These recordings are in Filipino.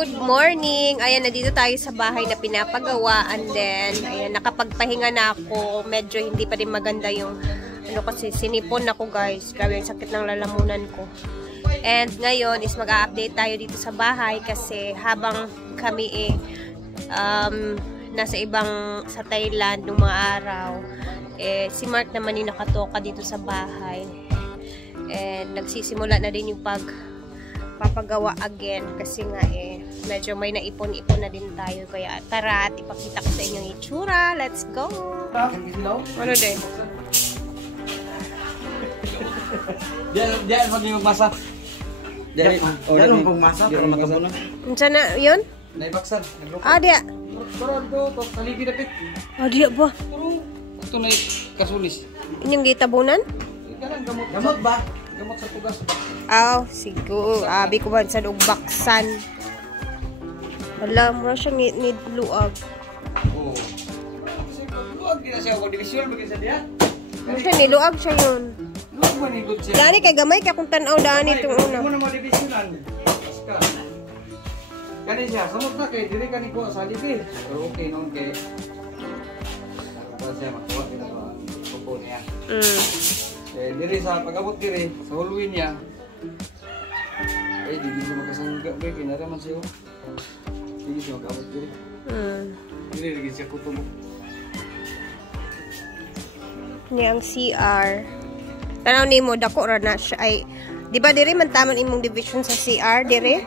good morning. Ayan, nandito tayo sa bahay na pinapagawa. And then, ayan, nakapagpahinga na ako. Medyo hindi pa rin maganda yung, ano kasi, sinipon ako guys. Grabe yung sakit ng lalamunan ko. And ngayon is mag-a-update tayo dito sa bahay kasi habang kami nasa sa Thailand nung mga araw, si Mark naman yung nakatoka dito sa bahay. And nagsisimula na din yung papagawa again kasi nga medyo may naipon-ipon na din tayo, kaya tara at ipakita ko sa inyo yung itsura. Let's go! Ano din? Diyan maging magmasa. Diyan magmasa para magkabunan. Unsa na yun? Naibaksan. Dia. Turon to taligi dapit. Dia ba? Ito na kasulis. Inyong gitabunan? Kanang gamot ba? Gamot sa tugas. Siguro. Abi ko ba sa baksan. Wala, mura siya need luag. Oo. Kasi luag din na siya. Kung division, bagay sa diya. Mura siya, niluag siya yun. Luag man ikot siya. Dani kay gamay kay kung tanaw dani itong una. Muna mo divisionan. Kani siya, samot na kay diri kani ko sa libi. Pero okay noon kay siya makuha kita sa kupo niya. Diri sa pag-abot diri sa Halloween niya. Di siya magkasangga ba kinara man siya. Di siya mag-abot diri. Diri lagi siya kuto mo. Ni ang CR. Tanaw nimo dako ra na siya ay di ba diri man tamon imong division sa CR diri?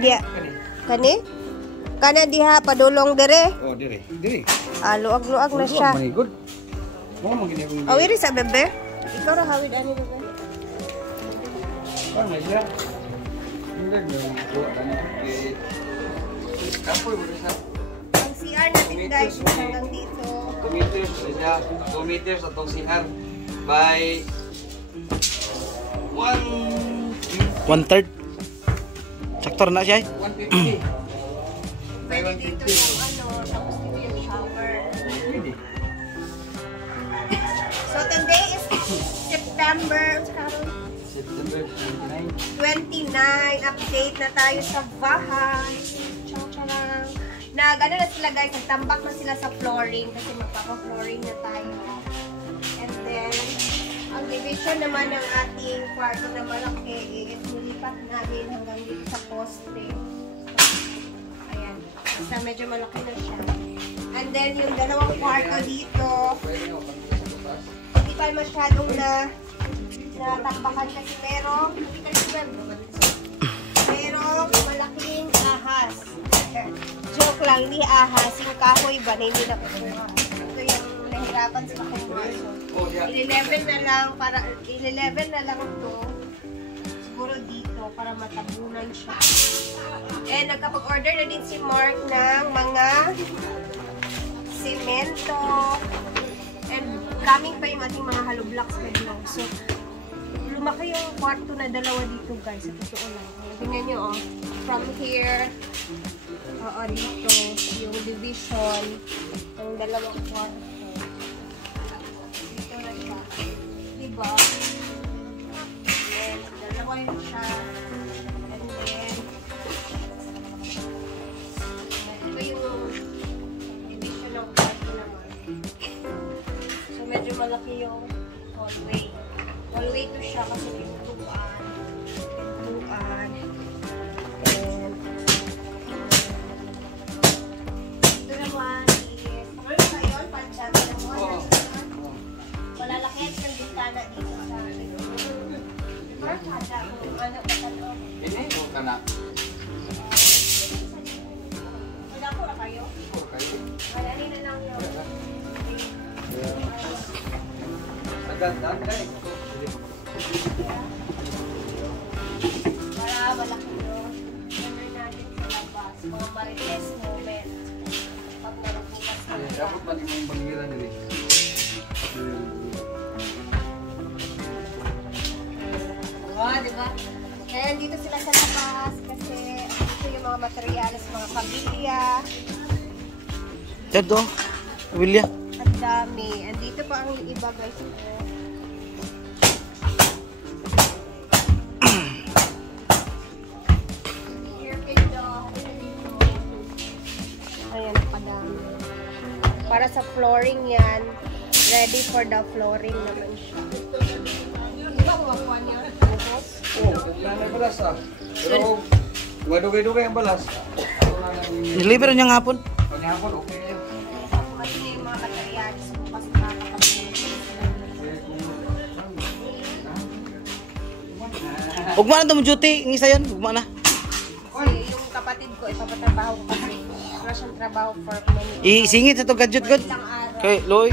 Dia. Kani? Kana diha padulong diri. Oh, diri. Diri. Luag-luag na siya. Oh my god. Mo mo gini ko. Awiri sa bebe. Ikaw ra hawid ani bebe. Ano siya? Hindi ko ano. Kapoy mo sa. Ang CR natin guys hanggang dito. 2 meters siya. 2 meters atong CR by 1/3. Saktor na siya. 150. Pwede dito yung tapos dito yung shower. So today is September 29. Update na tayo sa bahay. Charang. Nag-ano na sila guys, nagtambak na sila sa flooring kasi magpapa-flooring na tayo. And then, ang division naman ng ating kwarto na malaki is nilipat namin hanggang dito sa poste. Ayan. Basta medyo malaki na siya. And then, yung dalawang kwarto dito, hindi pa masyadong natakbakan kasi merong malaking ahas. Joke lang, hindi ahas. Yung kahoy ba na hindi nakukuha. Ito yung nahirapan sila kumuha. Ile-level na lang ito. Siguro dito para matabunan siya. And nagkapag-order na din si Mark ng mga semento. And coming pa yung ating mga hollow blocks na dito. So, lumaki yung kwarto na dalawa dito guys. Sa totoo lang. Tingnan nyo from here, dito, yung division, yung dalawang kwarto. Dito na siya. Diba? And dalawa yun siya. And then, ito yung division ng kwarto naman. So, medyo malaki yung hallway. Hallway to siya kasi yung tubuan. And ito naman is ngayon, pansya naman. Malalaki ang bintana dito sa markada kung ano ba ito. Ini ko kana. Wala ko na kayo? Wala na lang yun. Agad dai. Para malaki yun. Gano'n natin sa labas. Mga marites moment. Pag narabukas ka. Dapat man imong bangiran diri. Diba? Kaya dito sila sa labas kasi ito yung mga materyales, mga kabilya. Ito, kabilya. Ang dami. And dito pa ang iba guys. Here, Para sa flooring yan. Ready for the flooring naman siya. May balas Pero, madugay-dugay ang balas. Deliver niya nga hapon. Pag-hapon, okay. Kasi yung mga materials mo kasi makakapagod. Ugma na ito mo duty. Ang isa yun. Ugma na. Kasi yung kapatid ko, ipapatrabaho ko kasi wala siyang trabaho for many. Isingit sa ito gadget good. Ilang araw. Okay, Loy.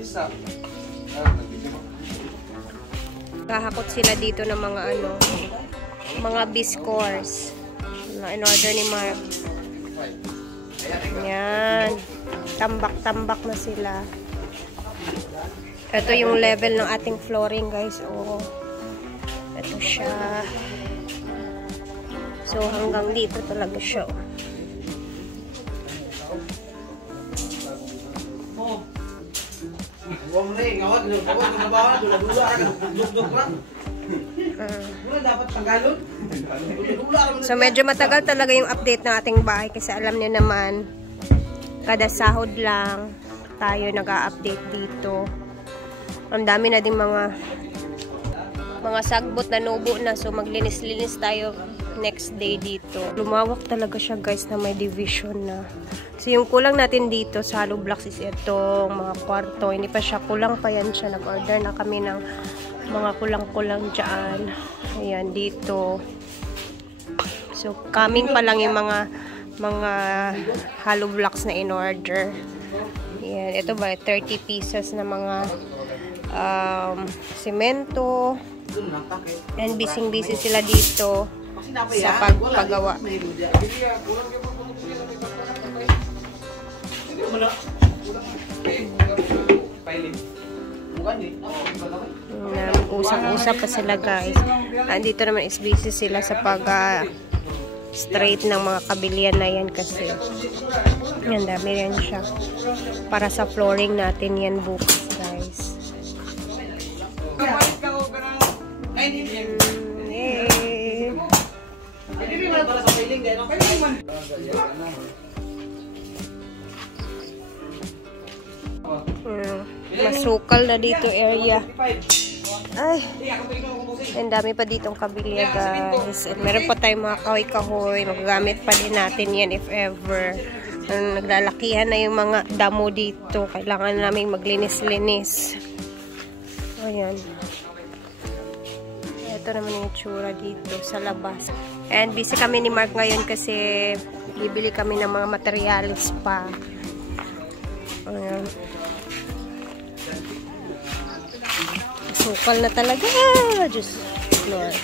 Isa. Kahakot sila dito ng mga ano, mga biscores. In order ni Mark. Yan. Tambak-tambak na sila. Ito yung level ng ating flooring, guys. Oh. Ito siya. So, hanggang dito talaga siya. So, medyo matagal talaga yung update ng ating bahay kasi alam niyo naman, kada sahod lang tayo nag-a-update dito. Ang dami na din mga sagbot na nubo na. So, maglinis-linis tayo next day dito. Lumawak talaga siya, guys, na may division na. So, yung kulang natin dito sa hollow blocks is itong mga kwarto. Hindi pa siya, kulang pa yan siya. Nag-order na kami ng mga kulang-kulang dyan. Ayan, dito. So, coming pa lang yung mga hollow blocks na in-order. Ayan, ito ba, 30 pieces na mga semento. And busy sila dito sa pagpagawa. Usap-usap pa sila, guys. Andito naman is busy sila sa straight ng mga kabilyan na yan kasi yan, dami rin siya para sa flooring natin yan bukas, guys. Masukal na dito area. Ay, ang dami pa ditong kabilya, guys. And meron pa tayong mga kahoy-kahoy. Magagamit pa din natin yan if ever. Naglalakihan na yung mga damo dito. Kailangan namin maglinis-linis. Ayan. Ito naman yung itsura dito sa labas. And busy kami ni Mark ngayon kasi bibili kami ng mga materials pa. Ayan. Sukal na talaga. Diyos Lord.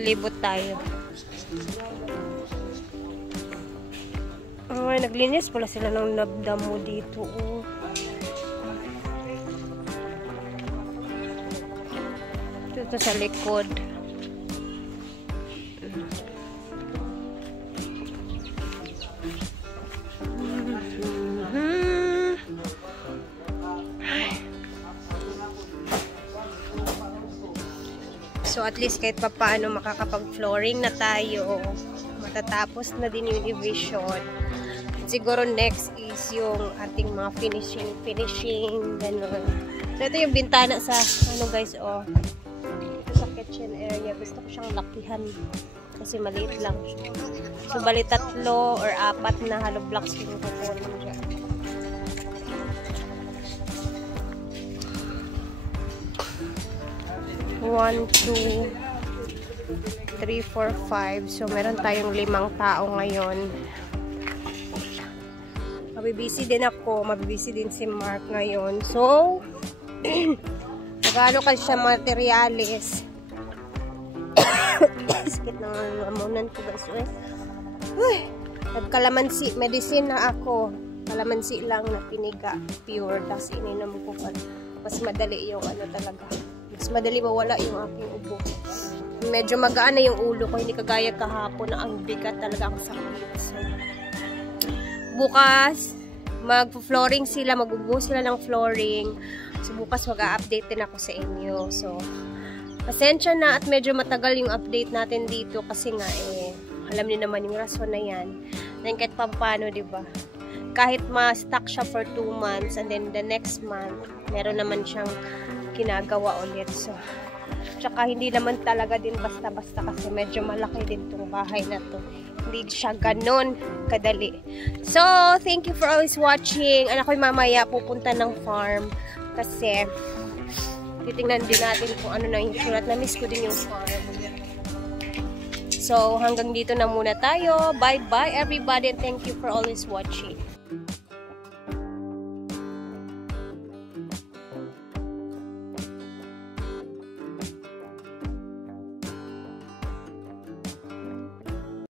Libot tayo. Ay, naglinis pala sila ng nabdamo dito. Oh. Ito sa likod. So at least kahit pa paano makakapag-flooring na tayo. Matatapos na din yung division. Siguro next is yung ating mga finishing, ganun. So ito yung bintana sa, ano guys, oh. Ito sa kitchen area. Gusto ko siyang lakihan. Kasi maliit lang siya. So bali 3 or 4 na hollow blocks yung kukunin dyan. One, 2, 3, 4, 5. So, meron tayong 5 tao ngayon. Mabibisi din ako. Mabibisi din si Mark ngayon. So, nagano kasi siya materialis. Sakit ng lamunan ko, guys. Uy, nagkalamansi. Medicine na ako. Kalamansi lang na piniga. Pure. Tapos ininom ko. Mas madali yung ano talaga. Mas madali mawala yung aking ubo. Medyo magaan na yung ulo ko, hindi kagaya kahapon na ang bigat talaga, ang sakit. So, bukas, mag-flooring sila, magbubuo sila ng flooring. So, bukas mag-update din ako sa inyo. So, pasensya na at medyo matagal yung update natin dito kasi nga alam niyo naman yung rason na yan. Then kahit paano, diba? Kahit ma-stuck siya for 2 months and then the next month, meron naman siyang ginagawa ulit. So, tsaka hindi naman talaga din basta-basta kasi medyo malaki din tong bahay na to. Hindi siya ganun kadali. So, thank you for always watching. Anak ko mamaya pupunta ng farm kasi titingnan din natin kung ano na yung sulat. Na-miss ko din yung farm. So, hanggang dito na muna tayo. Bye-bye everybody and thank you for always watching.